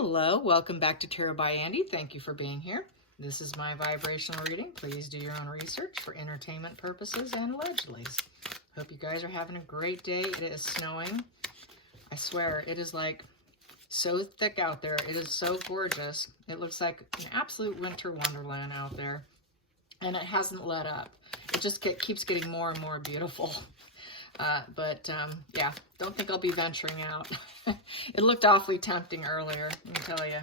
Hello, welcome back to Tarot by Andy. Thank you for being here. This is my vibrational reading. Please do your own research for entertainment purposes and allegedly. Hope you guys are having a great day. It is snowing. I swear, it is like so thick out there. It is so gorgeous. It looks like an absolute winter wonderland out there. And it hasn't let up. It just keeps getting more and more beautiful. Yeah, don't think I'll be venturing out. It looked awfully tempting earlier, I can tell you.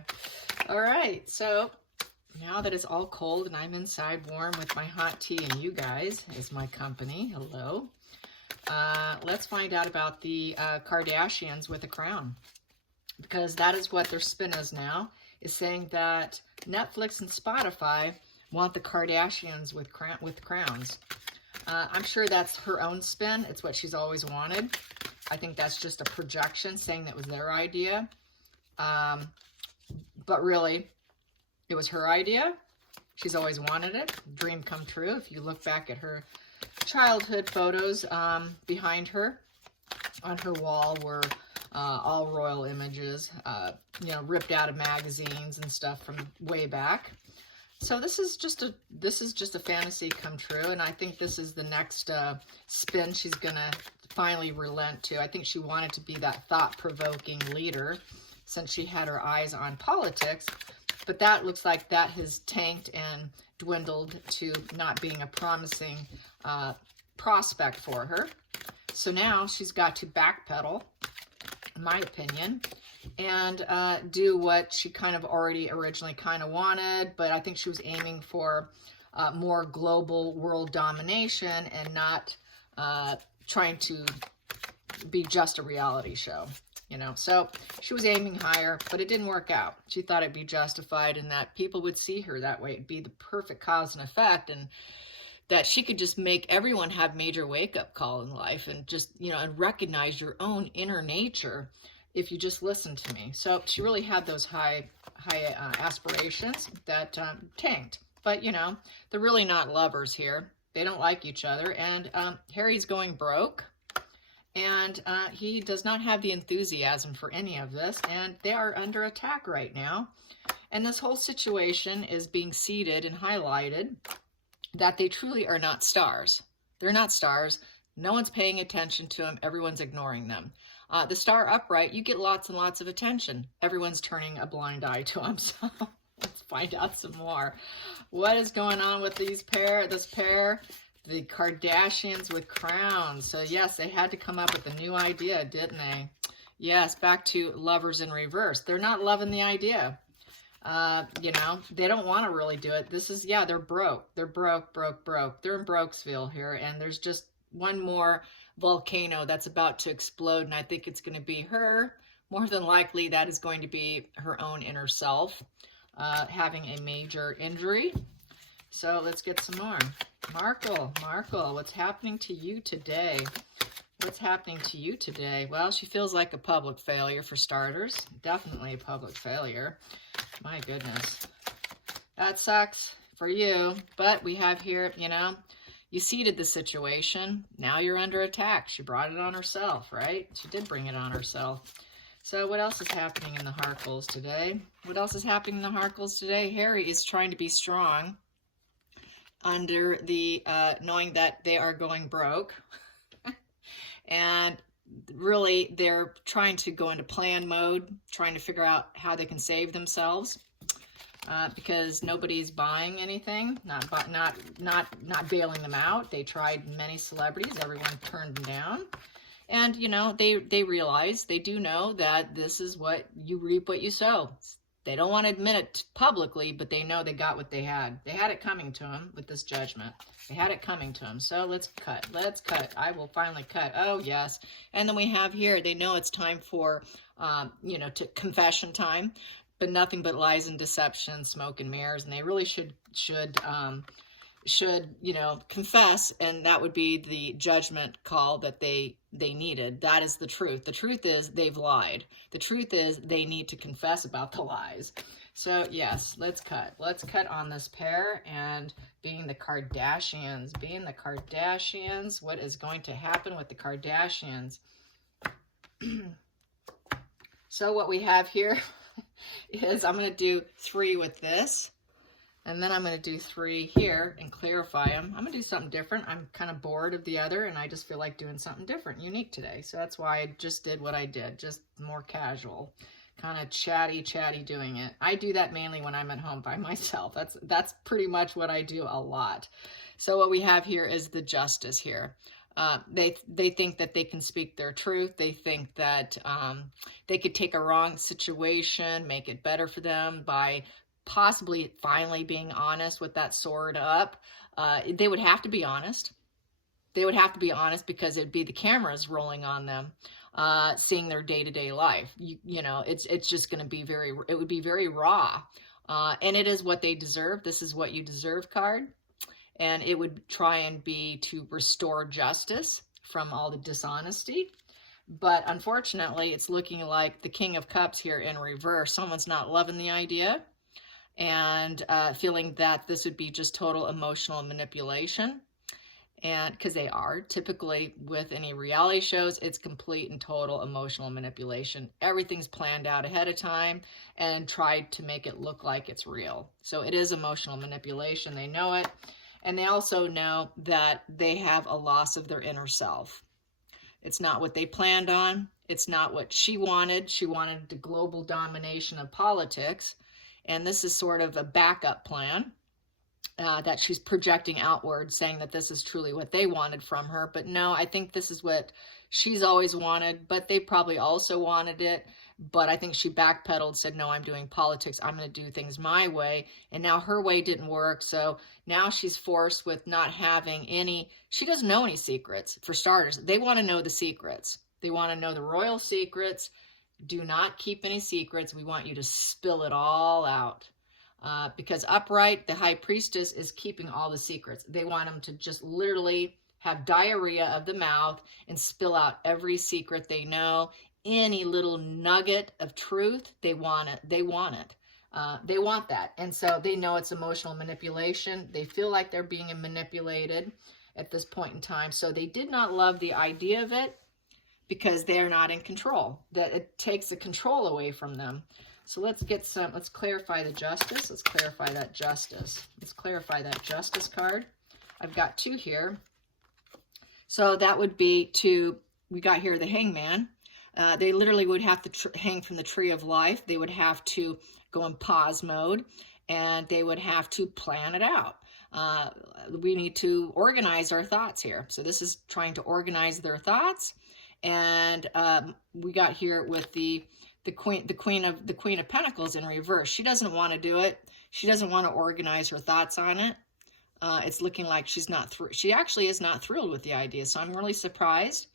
All right, so now that it's all cold and I'm inside warm with my hot tea and you guys as my company, hello. Let's find out about the Kardashians with a crown. Because that is what their spin is now, is saying that Netflix and Spotify want the Kardashians with crowns. I'm sure that's her own spin. It's what she's always wanted. I think that's just a projection saying that was their idea. But really, it was her idea. She's always wanted it. Dream come true. If you look back at her childhood photos, behind her on her wall were all royal images, ripped out of magazines and stuff from way back. So this is just a fantasy come true, and I think this is the next spin she's gonna finally relent to. I think she wanted to be that thought-provoking leader since she had her eyes on politics, but that looks like that has tanked and dwindled to not being a promising prospect for her. So now she's got to backpedal, in my opinion, and do what she kind of already originally kind of wanted, but I think she was aiming for more global world domination and not trying to be just a reality show, So she was aiming higher, but it didn't work out. She thought it'd be justified and that people would see her that way. It'd be the perfect cause and effect, and that she could just make everyone have major wake-up call in life and just, and recognize your own inner nature if you just listen to me. So she really had those high aspirations that tanked. But, they're really not lovers here. They don't like each other. And Harry's going broke. And he does not have the enthusiasm for any of this. And they are under attack right now. And this whole situation is being seeded and highlighted that they truly are not stars. They're not stars. No one's paying attention to them. Everyone's ignoring them. The star upright, you get lots and lots of attention. Everyone's turning a blind eye to them. So let's find out some more. What is going on with this pair? The Kardashians with crowns. So yes, they had to come up with a new idea, didn't they? Yes, back to lovers in reverse. They're not loving the idea. They don't want to really do it. This is, they're broke. They're broke. They're in Brokesville here, and there's just one more volcano that's about to explode, and I think it's going to be her. More than likely, that is going to be her own inner self having a major injury. So let's get some more. Markle, what's happening to you today? What's happening to you today? Well, she feels like a public failure for starters. Definitely a public failure. My goodness. That sucks for you. But we have here, you seeded the situation. Now you're under attack. She brought it on herself, right? She did bring it on herself. So what else is happening in the Harkles today? What else is happening in the Harkles today? Harry is trying to be strong under the knowing that they are going broke. And really, they're trying to go into plan mode, trying to figure out how they can save themselves. Because nobody's buying anything, not bailing them out. They tried many celebrities, everyone turned them down. And, they realize, they do know that this is what you reap what you sow. They don't want to admit it publicly, but they know they got what they had. They had it coming to them with this judgment. They had it coming to them. So let's cut. I will finally cut. Oh, yes. And then we have here, they know it's time for, to confession time. But nothing but lies and deception, smoke and mirrors, and they really should confess, and that would be the judgment call that they needed. That is the truth. The truth is they've lied. The truth is they need to confess about the lies. So yes, let's cut. Let's cut on this pair, and being the Kardashians, what is going to happen with the Kardashians? So what we have here, is I'm going to do 3 with this. And then I'm going to do 3 here and clarify them. I'm going to do something different. I'm kind of bored of the other, and I just feel like doing something different, unique today. So that's why I just did what I did, just more casual, kind of chatty doing it. I do that mainly when I'm at home by myself. That's pretty much what I do a lot. So what we have here is the justice here. They think that they can speak their truth. They think that they could take a wrong situation, make it better for them by possibly finally being honest with that sword up. They would have to be honest. They would have to be honest because it'd be the cameras rolling on them, seeing their day-to-day life. You know, it's just going to be it would be very raw. And it is what they deserve. This is what you deserve card. And it would try and be to restore justice from all the dishonesty. But unfortunately, it's looking like the King of Cups here in reverse. Someone's not loving the idea and feeling that this would be just total emotional manipulation. And because they are typically with any reality shows, it's complete and total emotional manipulation. Everything's planned out ahead of time and tried to make it look like it's real. So it is emotional manipulation. They know it. And they also know that they have a loss of their inner self. It's not what they planned on. It's not what she wanted. She wanted the global domination of politics. And this is sort of a backup plan that she's projecting outward, saying that this is truly what they wanted from her. But no, I think this is what she's always wanted, but they probably also wanted it. But I think she backpedaled, said, no, I'm doing politics. I'm going to do things my way. And now her way didn't work. So now she's forced with not having any, she doesn't know any secrets. For starters, they want to know the secrets. They want to know the royal secrets. Do not keep any secrets. We want you to spill it all out. Because upright, the high priestess is keeping all the secrets. They want them to just literally have diarrhea of the mouth and spill out every secret they know. Any little nugget of truth, they want it. They want it. They want that. And so they know it's emotional manipulation. They feel like they're being manipulated at this point in time. So they did not love the idea of it because they're not in control. That it takes the control away from them. So let's clarify the justice. Let's clarify that justice. Let's clarify that justice card. I've got 2 here. So that would be we got here the hangman. They literally would have to hang from the tree of life. They would have to go in pause mode and they would have to plan it out. We need to organize our thoughts here. So this is trying to organize their thoughts. And we got here with the Queen of Pentacles in reverse. She doesn't want to do it. She doesn't want to organize her thoughts on it. It's looking like she actually is not thrilled with the idea. So I'm really surprised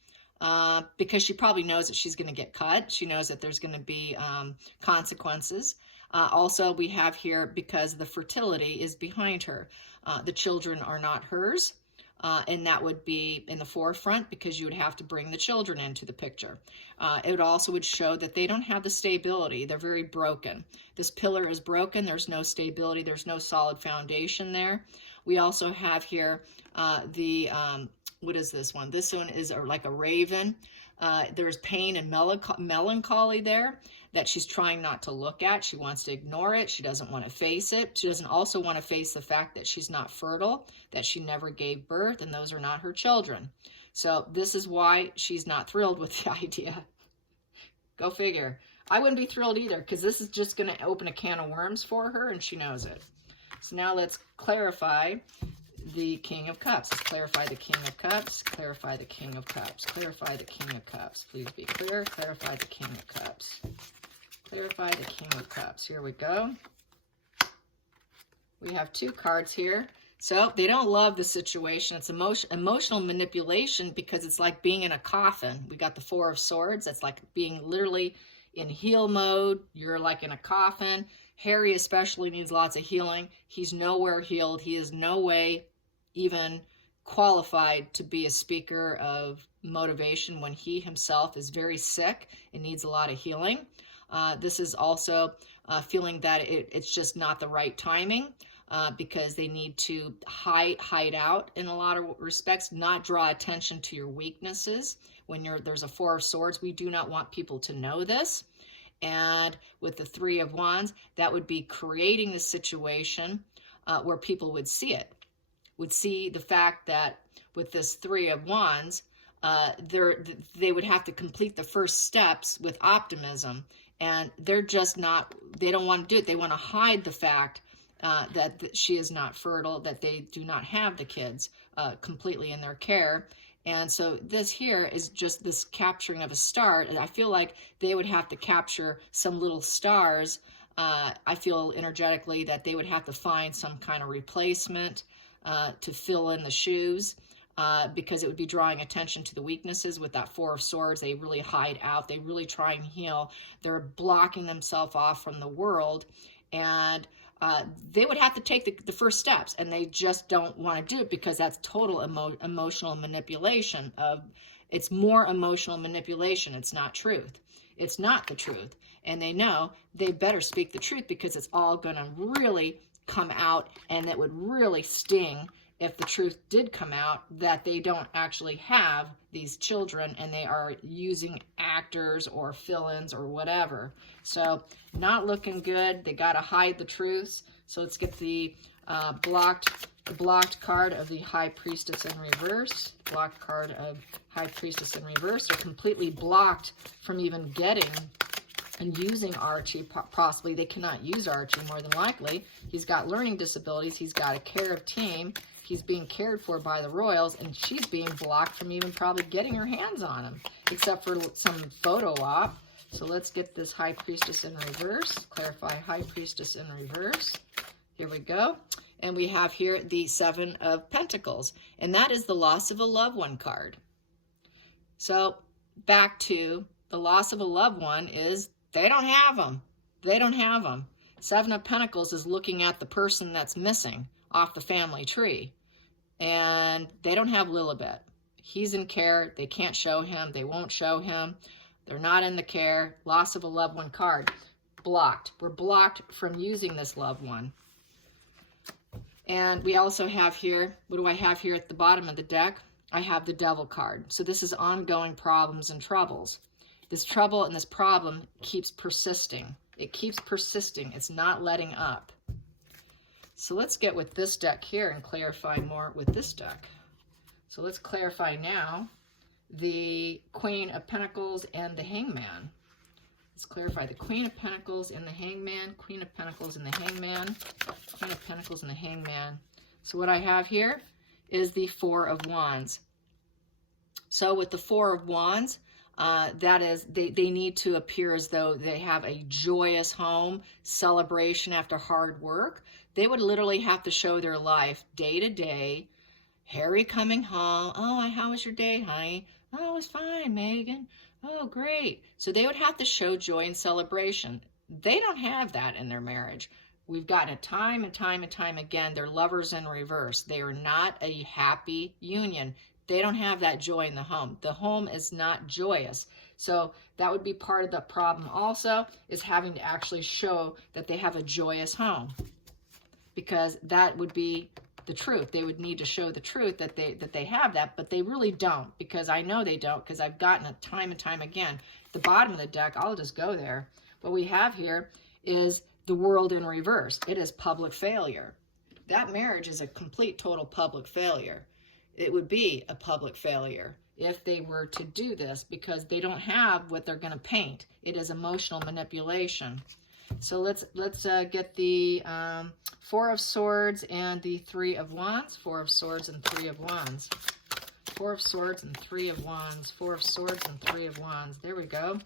because she probably knows that she's going to get cut. She knows that there's going to be consequences. Also, we have here, because the fertility is behind her. The children are not hers. And that would be in the forefront because you would have to bring the children into the picture. It also would show that they don't have the stability. They're very broken. This pillar is broken. There's no stability. There's no solid foundation there. We also have here what is this one? This one is like a raven. There's pain and melancholy there that she's trying not to look at. She wants to ignore it. She doesn't want to face it. She doesn't also want to face the fact that she's not fertile, that she never gave birth, and those are not her children. So this is why she's not thrilled with the idea. Go figure. I wouldn't be thrilled either because this is just going to open a can of worms for her, and she knows it. So now let's clarify the King of Cups. Let's clarify the King of Cups. Clarify the King of Cups. Clarify the King of Cups. Please be clear. Clarify the King of Cups. Clarify the King of Cups. Here we go. We have 2 cards here. So they don't love the situation. It's emotional manipulation because it's like being in a coffin. We got the 4 of Swords. That's like being literally in heal mode. You're like in a coffin. Harry especially needs lots of healing. He's nowhere healed. He is no way even qualified to be a speaker of motivation when he himself is very sick and needs a lot of healing. This is also feeling that it's just not the right timing because they need to hide out in a lot of respects, not draw attention to your weaknesses. When there's a 4 of Swords, we do not want people to know this. And with the Three of Wands, that would be creating the situation where people would see it, would see the fact that with this Three of Wands, they would have to complete the first steps with optimism, and they're just not, they don't want to do it. They want to hide the fact that she is not fertile, that they do not have the kids completely in their care. And so this here is just this capturing of a star. And I feel like they would have to capture some little stars. I feel energetically that they would have to find some kind of replacement to fill in the shoes, because it would be drawing attention to the weaknesses. With that Four of Swords, they really hide out. They really try and heal. They're blocking themselves off from the world. And they would have to take the first steps, and they just don't want to do it because that's total emotional manipulation. It's more emotional manipulation. It's not truth. It's not the truth. And they know they better speak the truth, because it's all going to really come out, and it would really sting if the truth did come out that they don't actually have these children and they are using actors or fill-ins or whatever. So not looking good. They got to hide the truths. So let's get the blocked card of the High Priestess in reverse. Blocked card of High Priestess in reverse. They're completely blocked from even getting and using Archie. Possibly they cannot use Archie, more than likely. He's got learning disabilities. He's got a caregiver team. He's being cared for by the royals, and she's being blocked from even probably getting her hands on him, except for some photo op. So let's get this High Priestess in reverse. Clarify High Priestess in reverse. Here we go. And we have here the Seven of Pentacles, and that is the loss of a loved one card. So back to the loss of a loved one is they don't have them. They don't have them. Seven of Pentacles is looking at the person that's missing off the family tree. And they don't have Lilibet. He's in care. They can't show him. They won't show him. They're not in the care. Loss of a loved one card. Blocked. We're blocked from using this loved one. And we also have here, what do I have here at the bottom of the deck? I have the Devil card. So this is ongoing problems and troubles. This trouble and this problem keeps persisting. It keeps persisting. It's not letting up. So let's get with this deck here and clarify more with this deck. So let's clarify now the Queen of Pentacles and the Hangman. Let's clarify the Queen of Pentacles and the Hangman, Queen of Pentacles and the Hangman, Queen of Pentacles and the Hangman. So what I have here is the Four of Wands. So with the Four of Wands, that is, they need to appear as though they have a joyous home, celebration after hard work. They would literally have to show their life day to day. Harry coming home. Oh, how was your day, honey? Oh, it was fine, Megan. Oh, great. So they would have to show joy and celebration. They don't have that in their marriage. We've gotten it time and time and time again. They're lovers in reverse. They are not a happy union. They don't have that joy in the home. The home is not joyous. So that would be part of the problem also, is having to actually show that they have a joyous home. Because that would be the truth. They would need to show the truth that they have that, but they really don't, because I know they don't, because I've gotten it time and time again. At the bottom of the deck, I'll just go there. What we have here is the World in reverse. It is public failure. That marriage is a complete, total public failure. It would be a public failure if they were to do this, because they don't have what they're going to paint. It is emotional manipulation. So let's get the Four of Swords and the Three of Wands. Four of Swords and Three of Wands. Four of Swords and Three of Wands. Four of Swords and Three of Wands. There we go.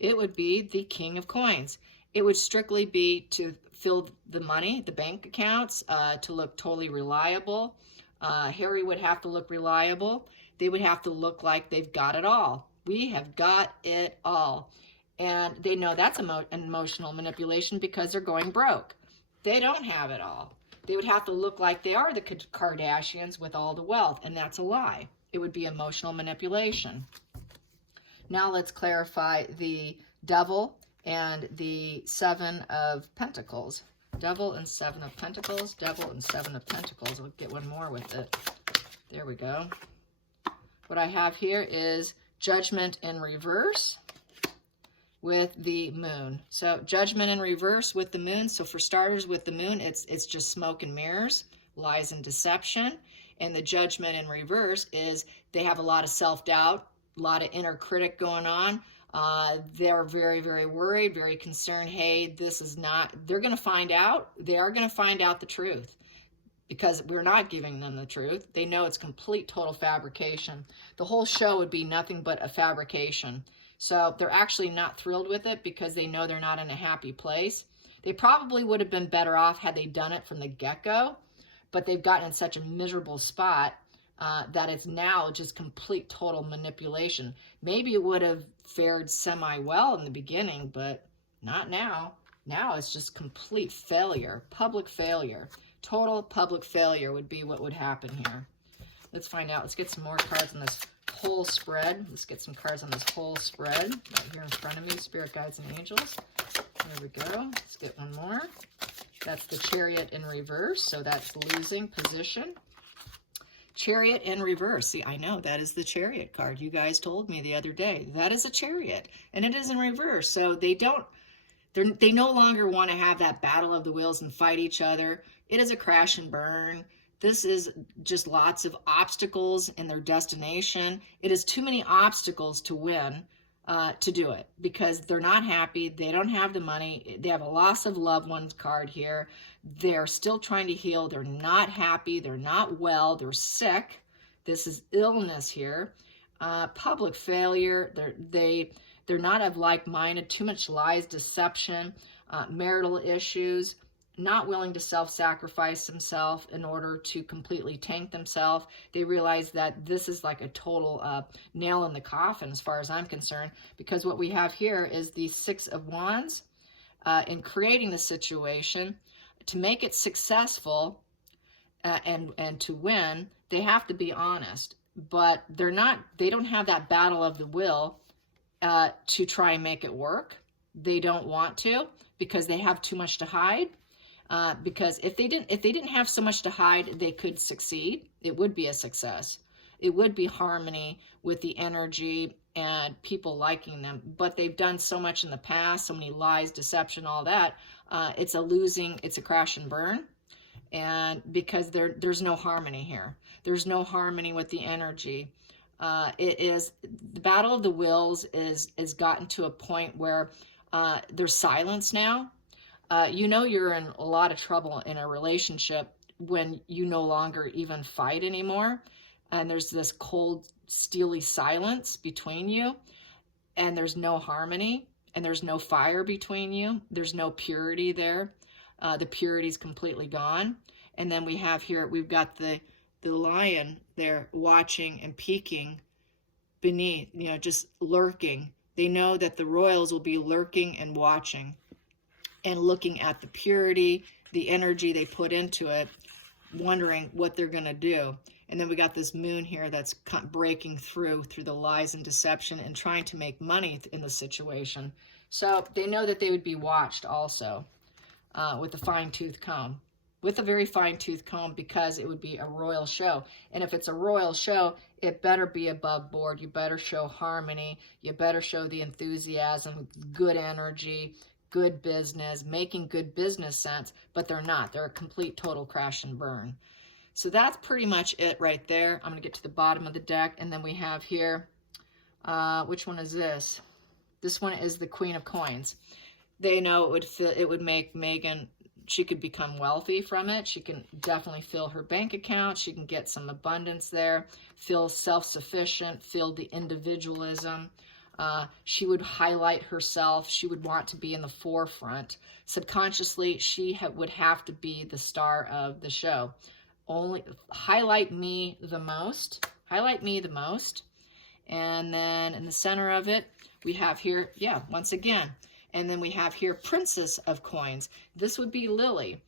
It would be the King of Coins. It would strictly be to fill the money, the bank accounts, to look totally reliable. Harry would have to look reliable. They would have to look like they've got it all. We have got it all. And they know that's emotional manipulation, because they're going broke. They don't have it all. They would have to look like they are the Kardashians with all the wealth, and that's a lie. It would be emotional manipulation. Now let's clarify the Devil and the Seven of Pentacles. Devil and Seven of Pentacles. Devil and Seven of Pentacles. We'll get one more with it. There we go. What I have here is Judgment in reverse. with the moon. So judgment in reverse with the moon. So for starters, with the moon, it's just smoke and mirrors, lies and deception. And the judgment in reverse is they have a lot of self-doubt, a lot of inner critic going on. They're very, very worried, very concerned. Hey, this is not, they're going to find out. They are going to find out the truth because we're not giving them the truth. They know it's complete, total fabrication. The whole show would be nothing but a fabrication. So they're actually not thrilled with it because they know they're not in a happy place. They probably would have been better off had they done it from the get-go, but they've gotten in such a miserable spot that it's now just complete, total manipulation. Maybe it would have fared semi-well in the beginning, but not now. Now it's just complete failure, public failure. Total public failure would be what would happen here. Let's find out. Let's get some more cards on this whole spread. Let's get some cards on this whole spread right here in front of me. Spirit guides and angels. There we go. Let's get one more. That's the Chariot in reverse. So that's losing position. Chariot in reverse. See, I know that is the Chariot card. You guys told me the other day. That is a Chariot. And it is in reverse. So they no longer want to have that battle of the wills and fight each other. It is a crash and burn. This is just lots of obstacles in their destination. It is too many obstacles to win to do it because they're not happy. They don't have the money. They have a loss of loved ones card here. They're still trying to heal. They're not happy. They're not well. They're sick. This is illness here. Public failure. They're not of like-minded. Too much lies, deception, marital issues. Not willing to self-sacrifice themselves in order to completely tank themselves. They realize that this is like a total nail in the coffin as far as I'm concerned, because what we have here is the Six of Wands in creating the situation. To make it successful and to win, they have to be honest, but they don't have that battle of the will to try and make it work. They don't want to because they have too much to hide. Because if they didn't have so much to hide, they could succeed. It would be a success. It would be harmony with the energy and people liking them. But they've done so much in the past, so many lies, deception, all that. It's a crash and burn. And because there's no harmony here. There's no harmony with the energy. The battle of the wills is gotten to a point where there's silence now. You know you're in a lot of trouble in a relationship when you no longer even fight anymore. And there's this cold, steely silence between you. And there's no harmony. And there's no fire between you. There's no purity there. The purity's completely gone. And then we have here, we've got the lion there watching and peeking beneath, just lurking. They know that the royals will be lurking and watching and looking at the purity, the energy they put into it, wondering what they're going to do. And then we got this moon here that's breaking through the lies and deception and trying to make money in the situation. So they know that they would be watched also with a fine-tooth comb. With a very fine-tooth comb, because it would be a royal show. And if it's a royal show, it better be above board. You better show harmony. You better show the enthusiasm, good energy, good business, making good business sense, but they're not. They're a complete, total crash and burn. So that's pretty much it right there. I'm going to get to the bottom of the deck, and then we have here, which one is this? This one is the Queen of Coins. They know it would make Megan, she could become wealthy from it. She can definitely fill her bank account. She can get some abundance there, feel self-sufficient, feel the individualism. She would highlight herself. She would want to be in the forefront. Subconsciously, she would have to be the star of the show. Only highlight me the most. Highlight me the most. And then in the center of it, we have here, once again. And then we have here Princess of Coins. This would be Lily.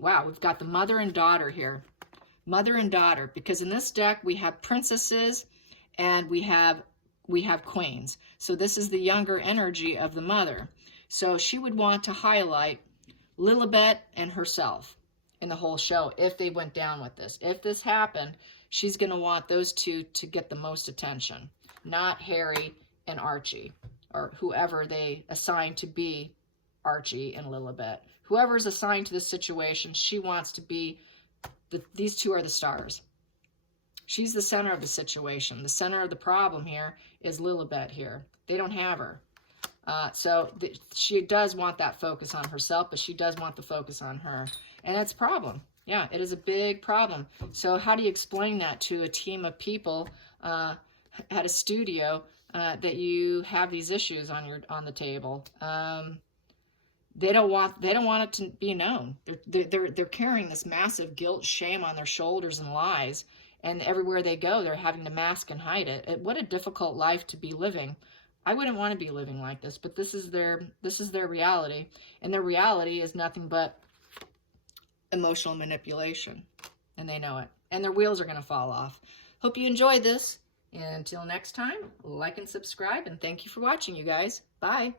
Wow, we've got the mother and daughter here. Mother and daughter, because in this deck we have princesses and we have queens. So this is the younger energy of the mother. So she would want to highlight Lilibet and herself in the whole show if they went down with this. If this happened, she's going to want those two to get the most attention, not Harry and Archie. or whoever they assign to be Archie and Lilibet. Whoever's assigned to this situation, she wants to be, these two are the stars. She's the center of the situation. The center of the problem here is Lilibet here. They don't have her. She does want that focus on herself, but she does want the focus on her. And it's a problem. Yeah, it is a big problem. So how do you explain that to a team of people at a studio that you have these issues on the table? They don't want it to be known. They're carrying this massive guilt, shame on their shoulders and lies, and everywhere they go, they're having to mask and hide it. What a difficult life to be living. I wouldn't want to be living like this, but this is their reality, and their reality is nothing but emotional manipulation, and they know it, and their wheels are going to fall off. Hope you enjoyed this, and until next time, like and subscribe, and thank you for watching, you guys. Bye.